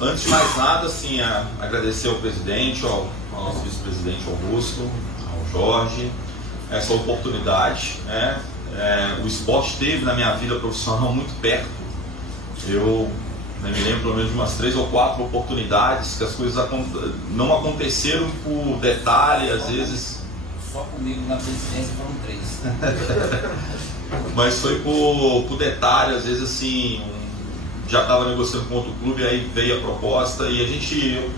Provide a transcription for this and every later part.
Antes de mais nada, assim, agradecer ao presidente, ao nosso vice-presidente Augusto, ao Jorge, essa oportunidade, né? O esporte esteve na minha vida profissional muito perto. Eu me lembro pelo menos de umas 3 ou 4 oportunidades que as coisas não aconteceram por detalhe, às vezes. Só comigo na presidência foram 3. Mas foi por detalhe, às vezes assim, já estava negociando com outro clube, aí veio a proposta e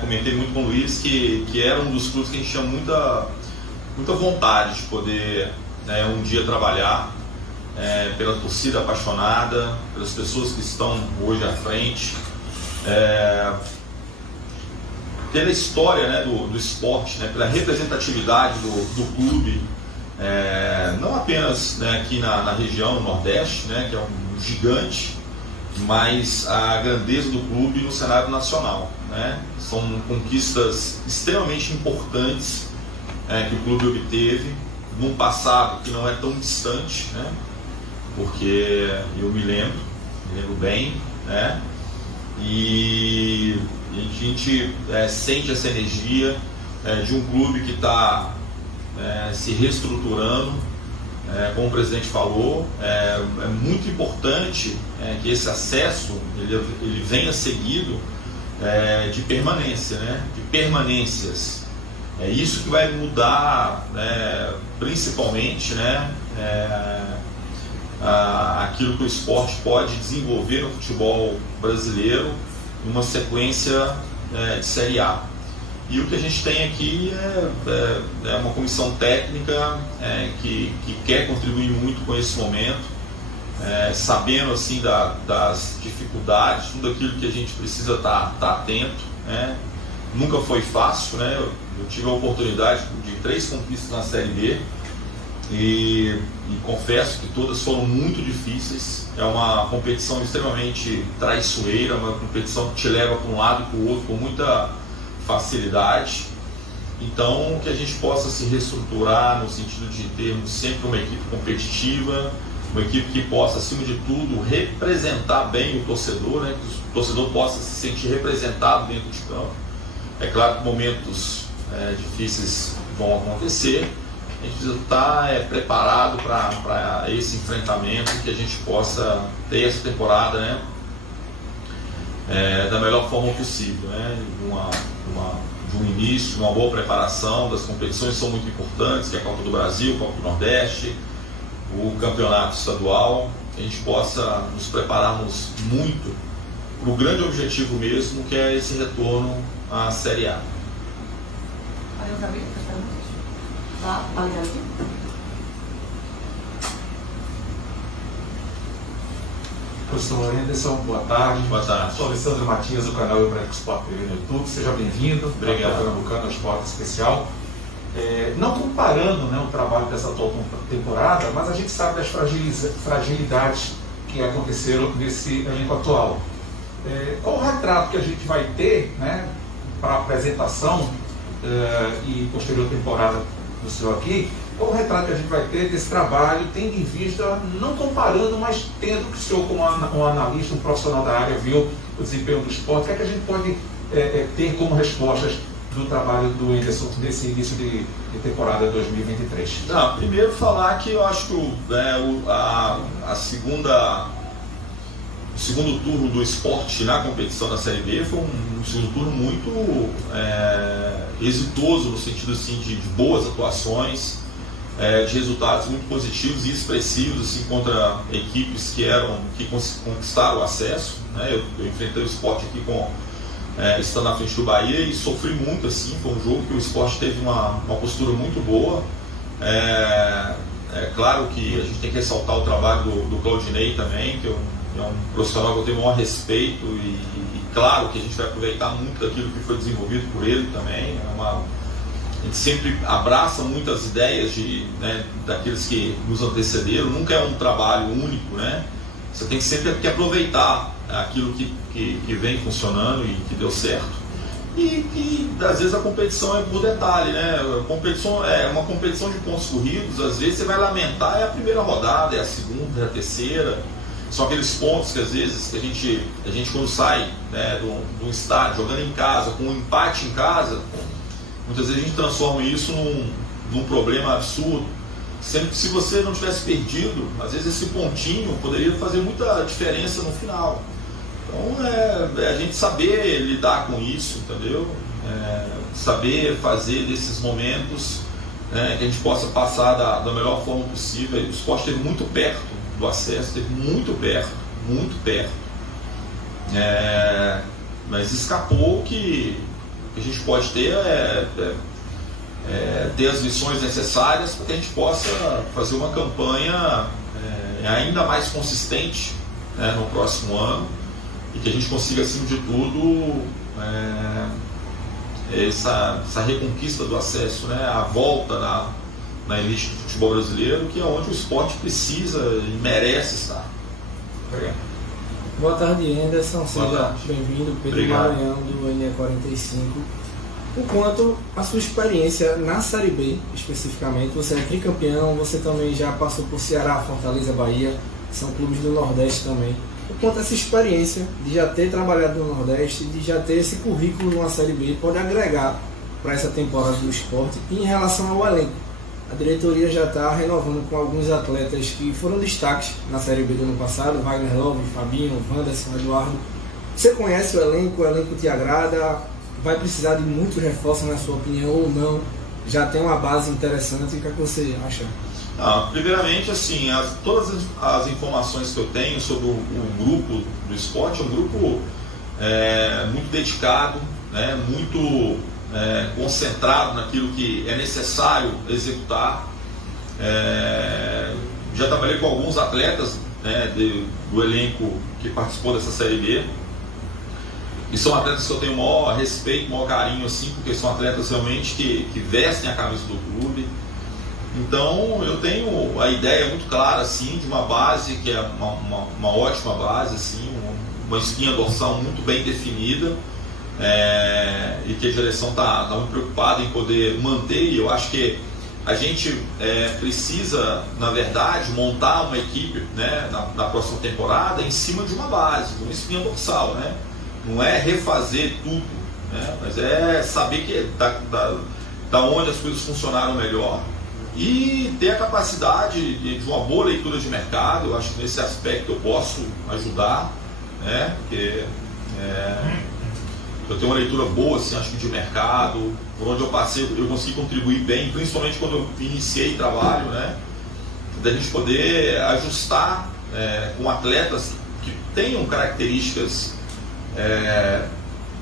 comentei muito com o Luiz que era um dos clubes que a gente tinha muita vontade de poder um dia trabalhar, pela torcida apaixonada, pelas pessoas que estão hoje à frente, pela história do esporte, pela representatividade do clube, não apenas aqui na região, no Nordeste, que é um gigante, mas a grandeza do clube no cenário nacional. São conquistas extremamente importantes que o clube obteve num passado que não é tão distante, porque eu me lembro bem, e a gente sente essa energia de um clube que está se reestruturando, como o presidente falou. É muito importante que esse acesso ele venha seguido de permanência, de permanências. É isso que vai mudar, principalmente, aquilo que o esporte pode desenvolver no futebol brasileiro numa sequência de Série A. E o que a gente tem aqui é uma comissão técnica que quer contribuir muito com esse momento, sabendo assim das dificuldades, tudo aquilo que a gente precisa estar atento. Nunca foi fácil, Eu tive a oportunidade de 3 conquistas na Série B e confesso que todas foram muito difíceis. É uma competição extremamente traiçoeira, uma competição que te leva para um lado e para o outro com muita facilidade. Então, que a gente possa se reestruturar no sentido de termos sempre uma equipe competitiva, uma equipe que possa, acima de tudo, representar bem o torcedor, que o torcedor possa se sentir representado dentro de campo. É claro que momentos difíceis vão acontecer, a gente precisa estar preparado para esse enfrentamento, que a gente possa ter essa temporada da melhor forma possível, de um início, uma boa preparação das competições que são muito importantes, que é a Copa do Brasil, a Copa do Nordeste, o campeonato estadual, que a gente possa nos prepararmos muito para o grande objetivo mesmo, que é esse retorno à Série A. Professor Anderson, boa tarde. Boa tarde. Sou Alessandro Matias, do canal Hebraico Sport TV no YouTube. Seja bem-vindo. Obrigado. Pernambucano ao Esporte Especial. Não comparando o trabalho dessa atual temporada, mas a gente sabe das fragilidades que aconteceram nesse elenco atual. Qual o retrato que a gente vai ter para a apresentação e posterior temporada do senhor aqui? Qual o retrato que a gente vai ter desse trabalho, tendo em vista, não comparando, mas tendo que o senhor, como um analista, um profissional da área, viu o desempenho do esporte, o que é que a gente pode ter como respostas do trabalho do Anderson nesse início de temporada 2023? Primeiro falar que eu acho que o segundo turno do esporte na competição da Série B foi um segundo turno muito exitoso, no sentido assim, de boas atuações, de resultados muito positivos e expressivos assim, contra equipes que conquistaram o acesso. Eu enfrentei o esporte aqui estando na frente do Bahia e sofri muito. Assim, foi um jogo que o esporte teve uma postura muito boa. É claro que a gente tem que ressaltar o trabalho do Claudinei também, que é um profissional que eu tenho o maior respeito e claro que a gente vai aproveitar muito daquilo que foi desenvolvido por ele também. A gente sempre abraça muitas ideias daqueles que nos antecederam. Nunca é um trabalho único, Você tem sempre que aproveitar aquilo que vem funcionando e que deu certo. E às vezes a competição é por detalhe, A competição é uma competição de pontos corridos. Às vezes você vai lamentar, é a primeira rodada, é a segunda, é a terceira. São aqueles pontos que às vezes a gente quando sai, né, do estádio, jogando em casa, com um empate em casa, muitas vezes a gente transforma isso num problema absurdo, sendo que se você não tivesse perdido, às vezes esse pontinho poderia fazer muita diferença no final. Então é a gente saber lidar com isso, entendeu? Saber fazer desses momentos, né, que a gente possa passar da melhor forma possível. O Sport esteve muito perto do acesso, esteve muito perto, mas escapou. Que a gente pode ter ter as lições necessárias para que a gente possa fazer uma campanha ainda mais consistente, né, no próximo ano, e que a gente consiga, acima de tudo, essa reconquista do acesso, né, a volta na elite do futebol brasileiro, que é onde o esporte precisa e merece estar. Obrigado. Boa tarde, Anderson. Seja bem-vindo, Pedro Obrigado. Maranhão, do NE45. O quanto a sua experiência na Série B, especificamente, você é tricampeão, você também já passou por Ceará, Fortaleza, Bahia, são clubes do Nordeste também. O quanto essa experiência de já ter trabalhado no Nordeste, de já ter esse currículo numa Série B, pode agregar para essa temporada do esporte. E em relação ao elenco, a diretoria já está renovando com alguns atletas que foram destaques na Série B do ano passado, Wagner Love, Fabinho, Wanderson, Eduardo. Você conhece o elenco te agrada? Vai precisar de muitos reforços, na sua opinião, ou não? Já tem uma base interessante, o que é que você acha? Primeiramente, assim, todas as informações que eu tenho sobre o grupo do esporte é um grupo muito dedicado, né, muito concentrado naquilo que é necessário executar. Já trabalhei com alguns atletas, né, do elenco que participou dessa Série B, e são atletas que eu tenho o maior respeito, maior carinho, assim, porque são atletas realmente que vestem a camisa do clube. Então eu tenho a ideia muito clara, assim, de uma base que é uma ótima base, assim, uma espinha dorsal muito bem definida, e que a direção está muito preocupada em poder manter. E eu acho que a gente precisa, na verdade, montar uma equipe, né, na próxima temporada em cima de uma base, uma espinha dorsal, né? Não é refazer tudo, né, mas é saber que da onde as coisas funcionaram melhor e ter a capacidade de uma boa leitura de mercado. Eu acho que nesse aspecto eu posso ajudar, né, porque eu tenho uma leitura boa, assim, acho que de mercado, por onde eu passei eu consegui contribuir bem, principalmente quando eu iniciei trabalho, né, da gente poder ajustar com atletas que tenham características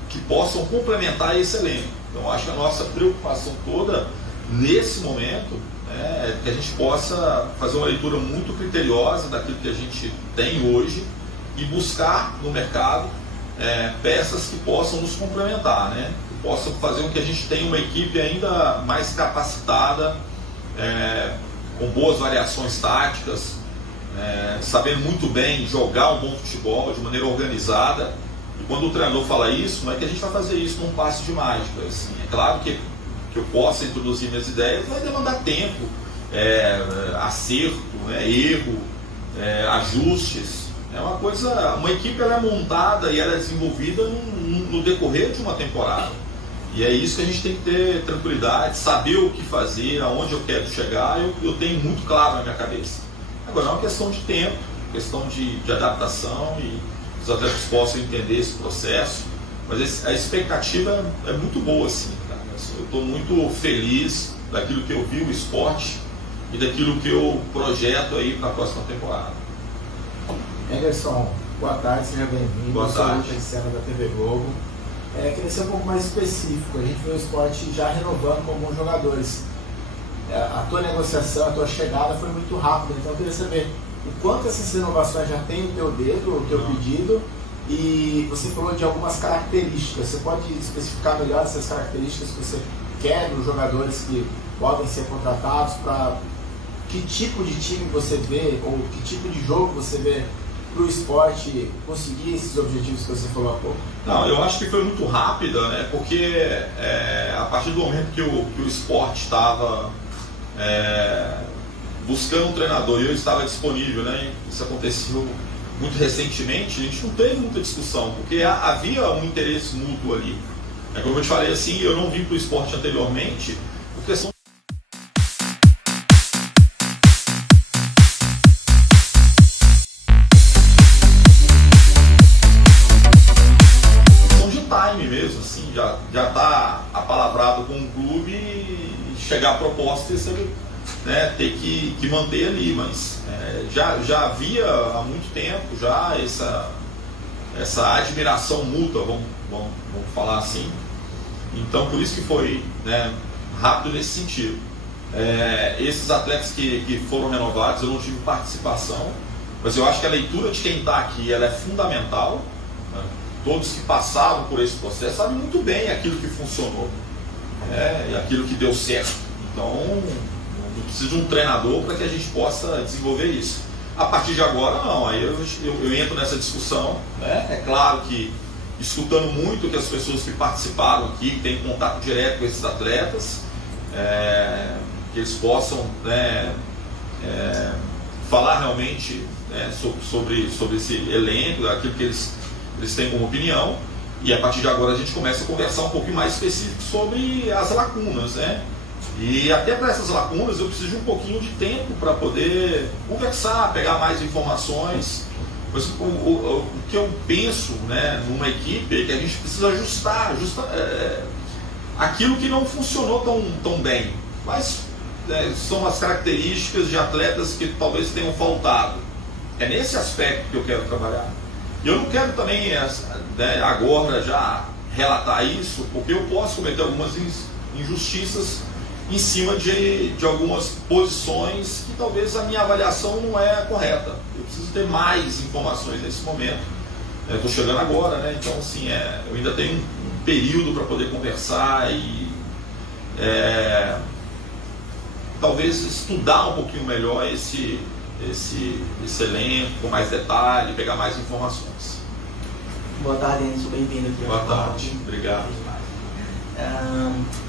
que possam complementar esse elenco. Então acho que a nossa preocupação toda nesse momento é que a gente possa fazer uma leitura muito criteriosa daquilo que a gente tem hoje e buscar no mercado peças que possam nos complementar, né? Que possam fazer com que a gente tenha uma equipe ainda mais capacitada, com boas variações táticas, sabendo muito bem jogar um bom futebol de maneira organizada. E quando o treinador fala isso, não é que a gente vai fazer isso num passe de mágica. Assim. É claro que eu possa introduzir minhas ideias, vai demandar tempo, acerto, erro, ajustes. É uma coisa, uma equipe ela é montada e ela é desenvolvida no decorrer de uma temporada. E é isso que a gente tem que ter tranquilidade, saber o que fazer, aonde eu quero chegar, eu tenho muito claro na minha cabeça. Agora é uma questão de tempo, questão de adaptação, e os atletas possam entender esse processo, mas a expectativa é muito boa, assim, cara. Eu estou muito feliz daquilo que eu vi o esporte e daquilo que eu projeto aí para a próxima temporada. Anderson, boa tarde, seja bem-vindo. Boa tarde. Eu sou o da TV Globo. Queria ser um pouco mais específico. A gente vê o esporte já renovando com alguns jogadores. A tua negociação, a tua chegada foi muito rápida, então eu queria saber o quanto essas renovações já tem o teu dedo, o teu pedido, e você falou de algumas características. Você pode especificar melhor essas características que você quer dos jogadores que podem ser contratados, para que tipo de time você vê, ou que tipo de jogo você vê para o esporte conseguir esses objetivos que você falou há pouco? Não, eu acho que foi muito rápida, né? Porque a partir do momento que o esporte estava buscando um treinador e eu estava disponível, né? Isso aconteceu muito recentemente, a gente não teve muita discussão, porque havia um interesse mútuo ali. Como eu te falei assim, eu não vim para o esporte anteriormente, porque são de time mesmo, assim, já está apalavrado com o clube e chegar a proposta e você, né, ter que manter ali, mas já havia há muito tempo já essa admiração mútua, vamos falar assim. Então, por isso que foi, né, rápido nesse sentido. Esses atletas que foram renovados, eu não tive participação, mas eu acho que a leitura de quem está aqui ela é fundamental, né? Todos que passaram por esse processo sabem muito bem aquilo que funcionou, e aquilo que deu certo. Então, não precisa de um treinador para que a gente possa desenvolver isso. A partir de agora, não. Aí eu entro nessa discussão, né? É claro que escutando muito que as pessoas que participaram aqui, que têm contato direto com esses atletas, que eles possam, né, falar realmente, né, sobre esse elenco, aquilo que eles têm como opinião, e a partir de agora a gente começa a conversar um pouquinho mais específico sobre as lacunas, né? E até para essas lacunas eu preciso de um pouquinho de tempo para poder conversar, pegar mais informações. Mas o que eu penso, né, numa equipe é que a gente precisa ajustar aquilo que não funcionou tão bem. Mas são as características de atletas que talvez tenham faltado. É nesse aspecto que eu quero trabalhar. E eu não quero também, né, agora já relatar isso, porque eu posso cometer algumas injustiças em cima de algumas posições que talvez a minha avaliação não é correta. Eu preciso ter mais informações nesse momento. Estou chegando agora, né? Então, assim, eu ainda tenho um período para poder conversar e talvez estudar um pouquinho melhor esse elenco com mais detalhe, pegar mais informações. Boa tarde, Enzo. Bem-vindo aqui. Boa tarde. Obrigado.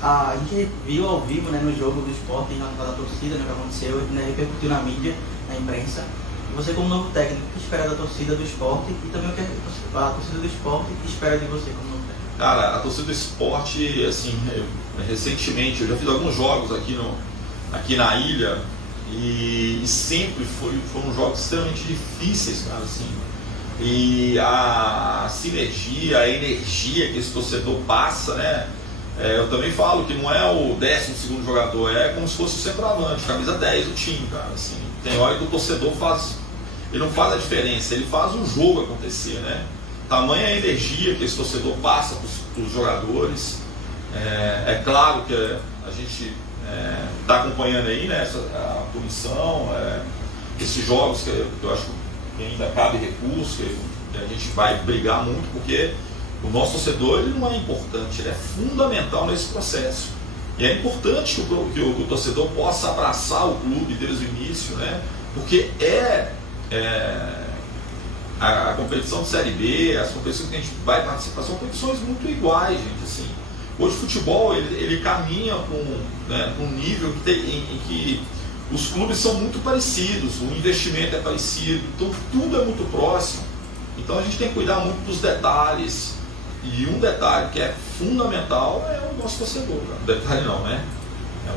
A gente viu ao vivo, né, no jogo do Sport, em relação à torcida, né, que aconteceu, né, repercutiu na mídia, na imprensa. Você, como novo técnico, o que espera da torcida do Sport e também o que a torcida do Sport espera de você como novo técnico? Cara, a torcida do Sport, assim, recentemente, eu já fiz alguns jogos aqui na ilha e sempre foram jogos extremamente difíceis, cara, assim. E a sinergia, a energia que esse torcedor passa, né? Eu também falo que não é o 12º jogador, é como se fosse o centroavante, camisa 10 do time, cara. Assim, tem hora que o torcedor ele não faz a diferença, ele faz o jogo acontecer, né? Tamanha energia que esse torcedor passa para os jogadores. É claro que a gente está acompanhando aí, né, a punição, esses jogos que eu acho que ainda cabe recurso, que a gente vai brigar muito, porque o nosso torcedor ele não é importante, ele é fundamental nesse processo. E é importante que o torcedor possa abraçar o clube desde o início, né? Porque a competição de Série B, as competições que a gente vai participar, são competições muito iguais, gente. Assim, hoje o futebol ele caminha com um nível em que os clubes são muito parecidos, o investimento é parecido, então tudo é muito próximo. Então a gente tem que cuidar muito dos detalhes. E um detalhe que é fundamental é o nosso torcedor. Um detalhe não, né? É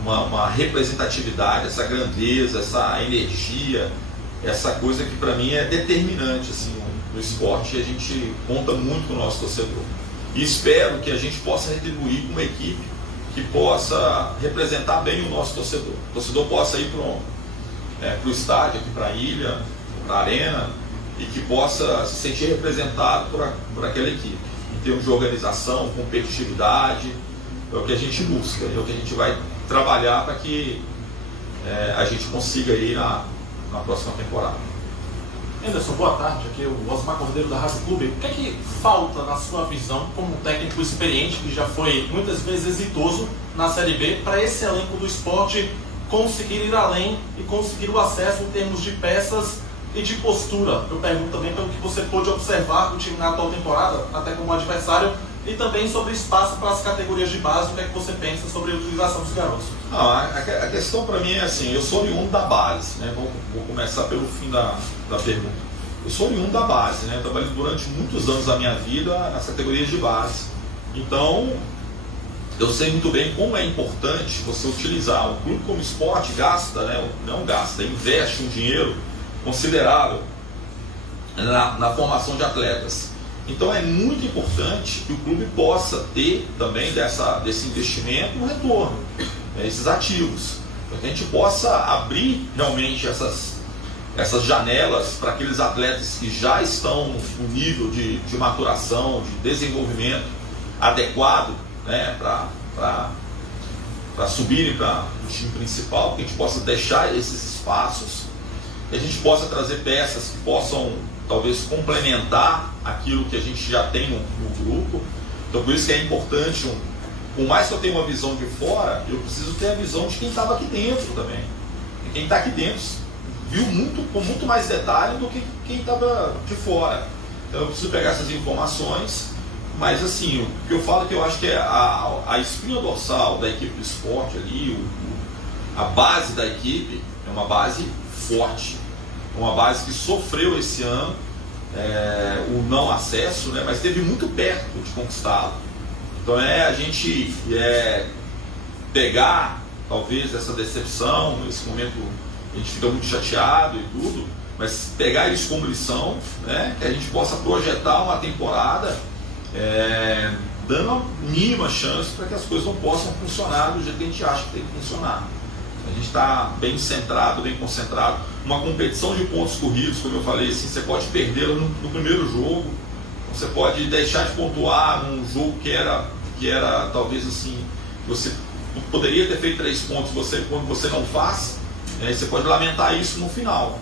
uma representatividade, essa grandeza, essa energia, essa coisa que para mim é determinante assim, no esporte. A gente conta muito com o nosso torcedor. E espero que a gente possa retribuir com uma equipe que possa representar bem o nosso torcedor. O torcedor possa ir para o estádio, aqui para a ilha, para a arena, e que possa se sentir representado por aquela equipe, em termos de organização, competitividade. É o que a gente busca, é o que a gente vai trabalhar para que a gente consiga ir na próxima temporada. Anderson, boa tarde, aqui é o Osmar Cordeiro da Rádio Clube. O que é que falta na sua visão como um técnico experiente, que já foi muitas vezes exitoso na Série B, para esse elenco do esporte conseguir ir além e conseguir o acesso em termos de peças e de postura? Eu pergunto também pelo que você pôde observar do time na atual temporada, até como adversário, e também sobre espaço para as categorias de base. O que é que você pensa sobre a utilização dos garotos? Não, a questão para mim é assim, eu sou oriundo da base, né? Vou começar pelo fim da pergunta. eu sou oriundo da base, né? Eu trabalhei durante muitos anos da minha vida nas categorias de base. Então, eu sei muito bem como é importante você utilizar o clube como esporte, gasta, né? Não gasta, investe um dinheiro considerável na formação de atletas. Então é muito importante que o clube possa ter também desse investimento um retorno, né, esses ativos, para que a gente possa abrir realmente essas janelas para aqueles atletas que já estão no nível de maturação, de desenvolvimento adequado, né, para subirem para o time principal, que a gente possa deixar esses espaços, que a gente possa trazer peças que possam talvez complementar aquilo que a gente já tem no grupo. Então por isso que é importante, por mais que eu tenha uma visão de fora, eu preciso ter a visão de quem estava aqui dentro também. E quem está aqui dentro viu com muito mais detalhe do que quem estava de fora. Então eu preciso pegar essas informações, mas assim, o que eu falo é que eu acho que é a espinha dorsal da equipe do esporte ali, a base da equipe é uma base forte. Uma base que sofreu esse ano o não acesso, né, mas esteve muito perto de conquistá-lo. Então a gente pegar talvez essa decepção, nesse momento a gente fica muito chateado e tudo, mas pegar eles como lição, né, que a gente possa projetar uma temporada dando a mínima chance para que as coisas não possam funcionar do jeito que a gente acha que tem que funcionar. A gente está bem centrado, bem concentrado. Uma competição de pontos corridos, como eu falei, assim, você pode perder no primeiro jogo, você pode deixar de pontuar num jogo que era talvez assim, você poderia ter feito 3 pontos, quando você não faz, você pode lamentar isso no final.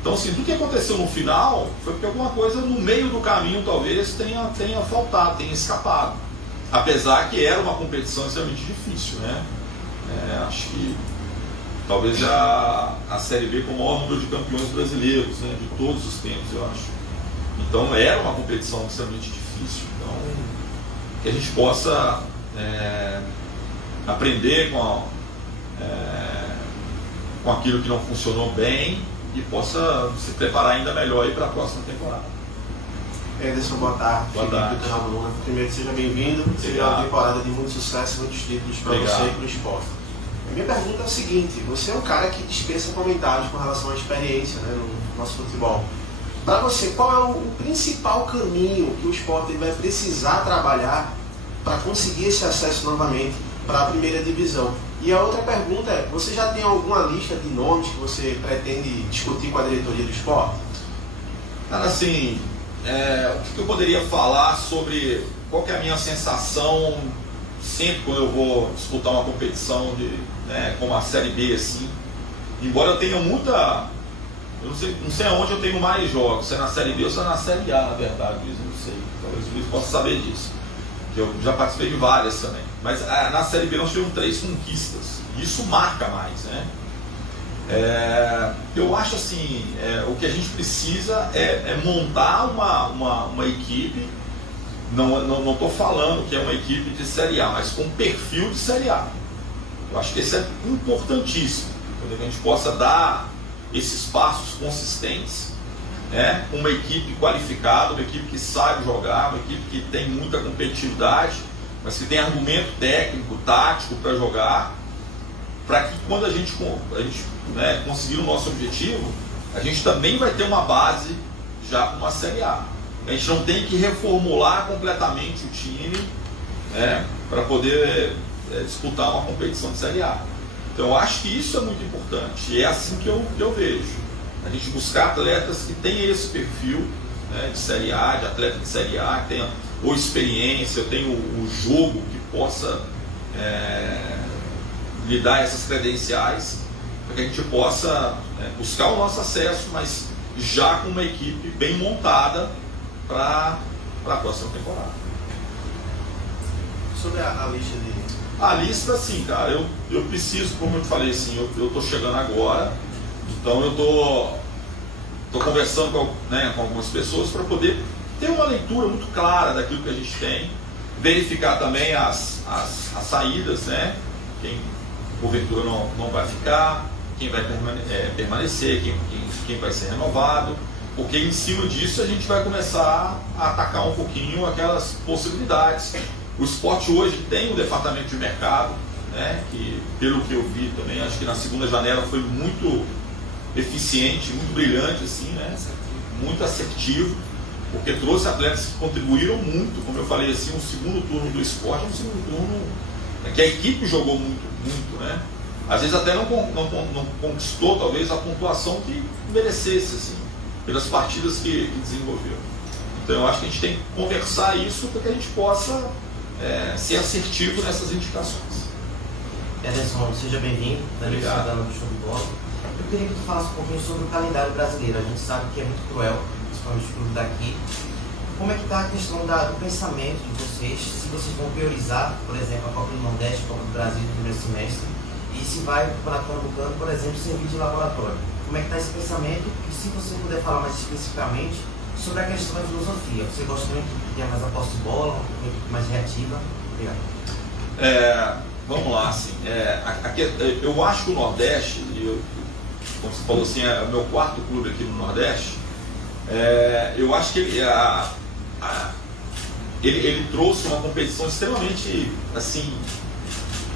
Então, assim, tudo que aconteceu no final foi porque alguma coisa no meio do caminho talvez tenha faltado, tenha escapado. Apesar que era uma competição extremamente difícil, né? Acho que talvez a Série B com o maior número de campeões brasileiros, né, de todos os tempos, eu acho. Então era uma competição extremamente difícil. Então, que a gente possa aprender com aquilo que não funcionou bem e possa se preparar ainda melhor para a próxima temporada. Ederson, boa tarde. Boa tarde. Do canal Luna. Primeiro, seja bem-vindo. Seja uma temporada de muito sucesso e muitos títulos para você e para o esporte. A minha pergunta é o seguinte: você é um cara que dispensa comentários com relação à experiência, né, no nosso futebol. Para você, qual é o principal caminho que o esporte vai precisar trabalhar para conseguir esse acesso novamente para a primeira divisão? E a outra pergunta é: você já tem alguma lista de nomes que você pretende discutir com a diretoria do esporte? Cara, assim, o que eu poderia falar sobre qual que é a minha sensação sempre quando eu vou disputar uma competição como a Série B, assim, embora eu tenha muita, eu não sei aonde eu tenho mais jogos, se é na Série B ou se é na Série A, na verdade, Luiz, eu não sei, talvez o Luiz possa saber disso, que eu já participei de várias também, mas na Série B nós tivemos 3 conquistas, e isso marca mais, né? Eu acho assim, o que a gente precisa é montar uma equipe, não estou falando que é uma equipe de Série A, mas com perfil de Série A. Eu acho que isso é importantíssimo, para que a gente possa dar esses passos consistentes, né? Uma equipe qualificada, uma equipe que sabe jogar, uma equipe que tem muita competitividade, mas que tem argumento técnico, tático para jogar, para que quando a gente conseguir o nosso objetivo, a gente também vai ter uma base já com uma Série A. A gente não tem que reformular completamente o time, né, para poder disputar uma competição de Série A. Então eu acho que isso é muito importante, e é assim que eu vejo. A gente buscar atletas que tenham esse perfil, né, de Série A, de atleta de Série A, que tenha ou experiência, tenha o jogo que possa lhe dar essas credenciais, para que a gente possa buscar o nosso acesso, mas já com uma equipe bem montada para a próxima temporada. Sobre a lista de... A lista, sim, cara, eu preciso, como eu te falei, assim, eu estou chegando agora, então eu estou conversando com algumas pessoas para poder ter uma leitura muito clara daquilo que a gente tem, verificar também as saídas, né? Quem porventura não vai ficar, quem vai permanecer, quem vai ser renovado, porque em cima disso a gente vai começar a atacar um pouquinho aquelas possibilidades. O esporte hoje tem um departamento de mercado, né, que pelo que eu vi também, acho que na segunda janela foi muito eficiente, muito brilhante, assim, né, muito assertivo, porque trouxe atletas que contribuíram muito, como eu falei, assim, um segundo turno do esporte, um segundo turno que a equipe jogou muito, né? Às vezes até não conquistou talvez a pontuação que merecesse, assim, pelas partidas que desenvolveu. Então eu acho que a gente tem que conversar isso para que a gente possa ser assertivo nessas indicações. Ederson, seja bem-vindo, Danilo Santana do Show de Bola. Eu queria que tu falasse um pouquinho sobre o calendário brasileiro. A gente sabe que é muito cruel, principalmente o clube daqui. Como é que está a questão do pensamento de vocês, se vocês vão priorizar, por exemplo, a Copa do Nordeste, a Copa do Brasil no primeiro semestre, e se vai o Campeonato Pernambucano, por exemplo, servir de laboratório? Como é que está esse pensamento? E se você puder falar mais especificamente sobre a questão da filosofia. Você gosta de uma equipe que tenha mais a posse de bola, uma equipe mais reativa? Obrigado. Vamos lá, assim, eu acho que o Nordeste, como você falou assim, é o meu quarto clube aqui no Nordeste, eu acho que ele trouxe uma competição extremamente assim,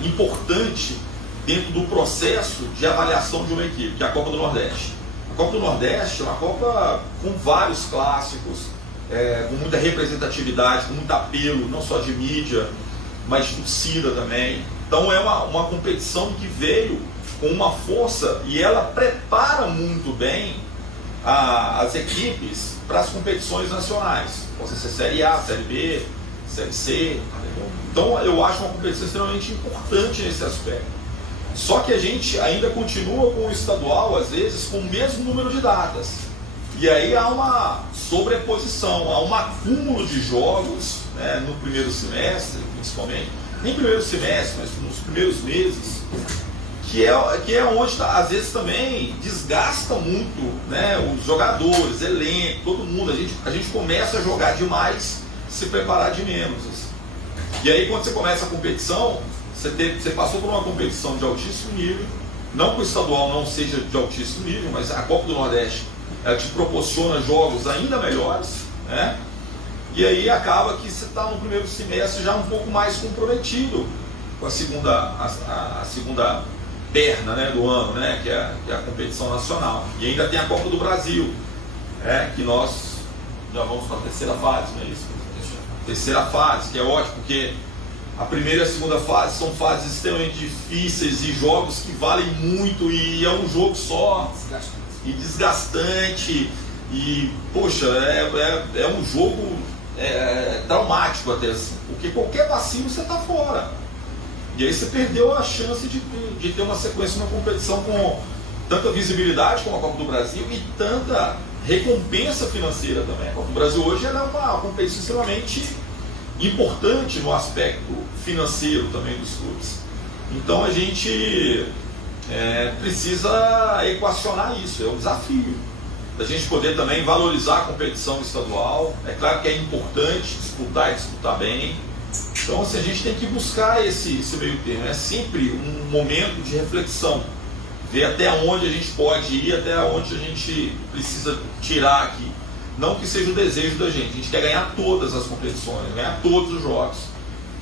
importante dentro do processo de avaliação de uma equipe, que é a Copa do Nordeste. A Copa do Nordeste é uma Copa com vários clássicos, com muita representatividade, com muito apelo, não só de mídia, mas de torcida também. Então é uma competição que veio com uma força e ela prepara muito bem as equipes para as competições nacionais. Pode ser Série A, Série B, Série C. Então eu acho uma competição extremamente importante nesse aspecto. Só que a gente ainda continua com o estadual, às vezes, com o mesmo número de datas. E aí há uma sobreposição, há um acúmulo de jogos, né, no primeiro semestre, principalmente. Nem primeiro semestre, mas nos primeiros meses, que é onde, às vezes, também desgasta muito, né, os jogadores, elenco, todo mundo. A gente começa a jogar demais, se preparar de menos. Assim. E aí, quando você começa a competição, você passou por uma competição de altíssimo nível, não que o estadual não seja de altíssimo nível, mas a Copa do Nordeste ela te proporciona jogos ainda melhores, né? E aí acaba que você está no primeiro semestre já um pouco mais comprometido com a segunda perna, né, do ano, né, que é a competição nacional. E ainda tem a Copa do Brasil, que nós já vamos para a terceira fase, não é isso? Terceira fase, que é ótimo, porque a primeira e a segunda fase são fases extremamente difíceis e jogos que valem muito e é um jogo só e desgastante e, poxa, é um jogo traumático até assim, porque qualquer vacilo você está fora. E aí você perdeu a chance de ter uma sequência, uma competição com tanta visibilidade como a Copa do Brasil e tanta recompensa financeira também. A Copa do Brasil hoje ela é uma competição extremamente importante no aspecto financeiro também dos clubes. Então a gente precisa equacionar isso, é um desafio da gente poder também valorizar a competição estadual. É claro que é importante disputar e disputar bem. Então assim, a gente tem que buscar esse meio termo, é sempre um momento de reflexão, ver até onde a gente pode ir, até onde a gente precisa tirar aqui. Não que seja o desejo da gente quer ganhar todas as competições, ganhar todos os jogos,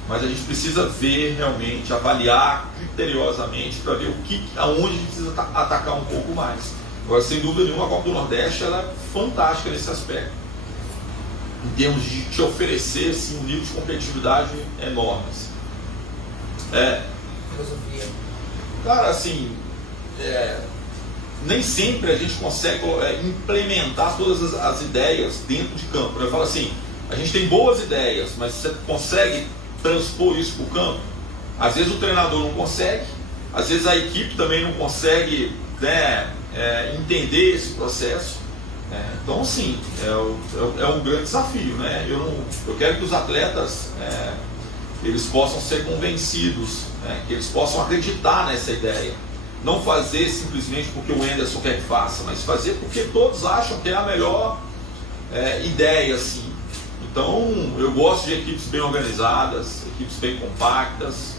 mas a gente precisa ver realmente, avaliar criteriosamente para ver aonde a gente precisa atacar um pouco mais. Agora, sem dúvida nenhuma, a Copa do Nordeste ela é fantástica nesse aspecto, em termos de te oferecer assim, um nível de competitividade enorme. Filosofia. Cara, assim, nem sempre a gente consegue implementar todas as ideias dentro de campo. Eu falo assim, a gente tem boas ideias, mas você consegue transpor isso para o campo? Às vezes o treinador não consegue, às vezes a equipe também não consegue, né, entender esse processo. Então, sim, é um grande desafio, né? Eu quero que os atletas eles possam ser convencidos, né, que eles possam acreditar nessa ideia. Não fazer simplesmente porque o Anderson quer que faça, mas fazer porque todos acham que é a melhor ideia, assim. Então, eu gosto de equipes bem organizadas, equipes bem compactas,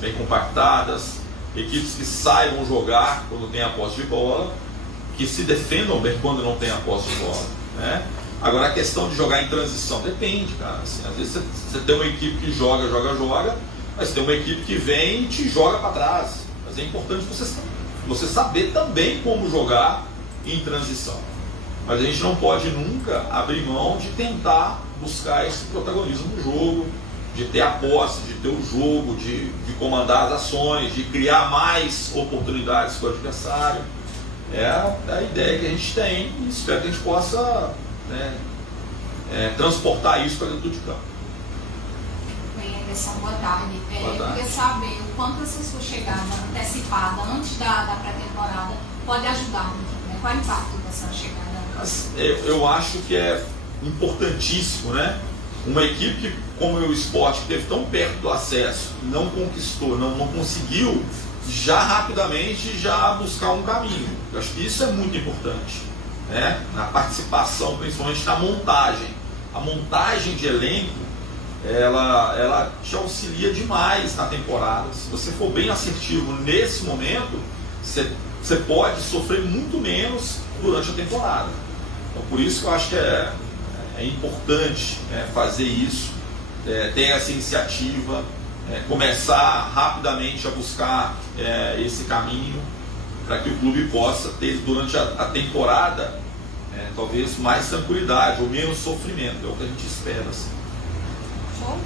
bem compactadas, equipes que saibam jogar quando tem a posse de bola que se defendam bem quando não tem a posse de bola, né? Agora, a questão de jogar em transição, depende, cara. Assim, às vezes você tem uma equipe que joga, mas tem uma equipe que vem e te joga para trás. Mas é importante você saber também como jogar em transição. Mas a gente não pode nunca abrir mão de tentar buscar esse protagonismo no jogo, de ter a posse, de ter o jogo, de comandar as ações, de criar mais oportunidades para o adversário. É a ideia que a gente tem e espero que a gente possa, né, transportar isso para dentro de campo. Bem, Anderson, boa tarde. Boa tarde. Eu queria saber o quanto essa sua chegada antecipada antes da pré-temporada pode ajudar no time, né? Qual é o impacto dessa chegada? Eu acho que é importantíssimo, né? Uma equipe que, como o Sport, que esteve tão perto do acesso, não conquistou, não conseguiu, já rapidamente já buscar um caminho. Eu acho que isso é muito importante, né? Na participação, principalmente na montagem. A montagem de elenco, ela te auxilia demais na temporada. Se você for bem assertivo nesse momento, você pode sofrer muito menos durante a temporada. Então, por isso que eu acho que é importante, né, fazer isso, ter essa iniciativa, começar rapidamente a buscar esse caminho para que o clube possa ter durante a temporada talvez mais tranquilidade ou menos sofrimento, é o que a gente espera. Assim. Show?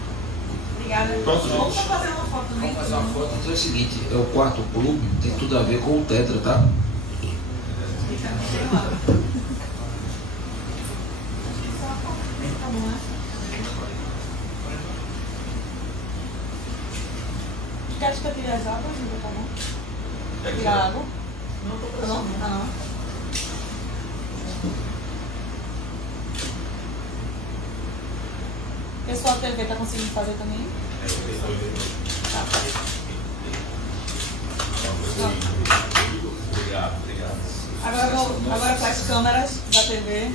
Obrigada. Pronto, gente. Vamos fazer uma foto também? Vamos fazer uma foto. Então é o seguinte, é o quarto clube, tem tudo a ver com o Tetra, tá? Quer que eu tire as águas? Não, tá bom? Tirar a água? Não, não. Pessoal da TV tá conseguindo fazer também? Tá. Obrigado. Agora para as câmeras da TV.